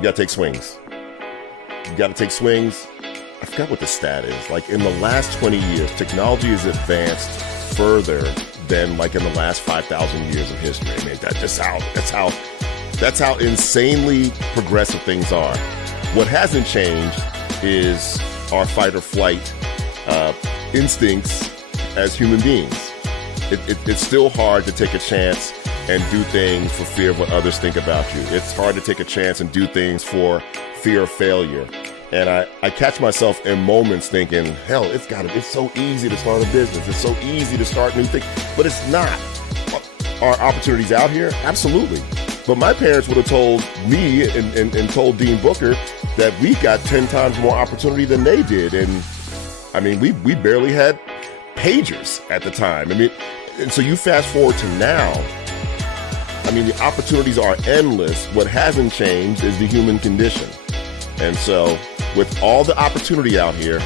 You got to take swings. You got to take swings. I forgot what the stat is. Like in the last 20 years, technology has advanced further than like in the last 5,000 years of history. I mean, that's how insanely progressive things are. What hasn't changed is our fight or flight instincts as human beings. It's still hard to take a chance and do things for fear of what others think about you. It's hard to take a chance and do things for fear of failure. And I catch myself in moments thinking, hell, it's so easy to start a business. It's so easy to start new things, but it's not. Are opportunities out here? Absolutely. But my parents would have told me and told Dean Booker that we got 10 times more opportunity than they did. And I mean, we barely had pagers at the time. I mean, and so you fast forward to now, I mean, the opportunities are endless. What hasn't changed is the human condition. And so with all the opportunity out here,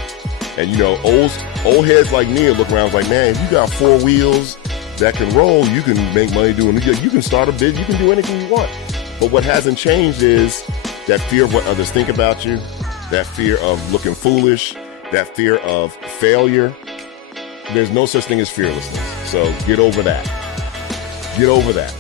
and you know, old heads like me look around like, man, if you got 4 wheels that can roll, you can make money doing it. You can start a business, you can do anything you want. But what hasn't changed is that fear of what others think about you, that fear of looking foolish, that fear of failure. There's no such thing as fearlessness. So get over that. Get over that.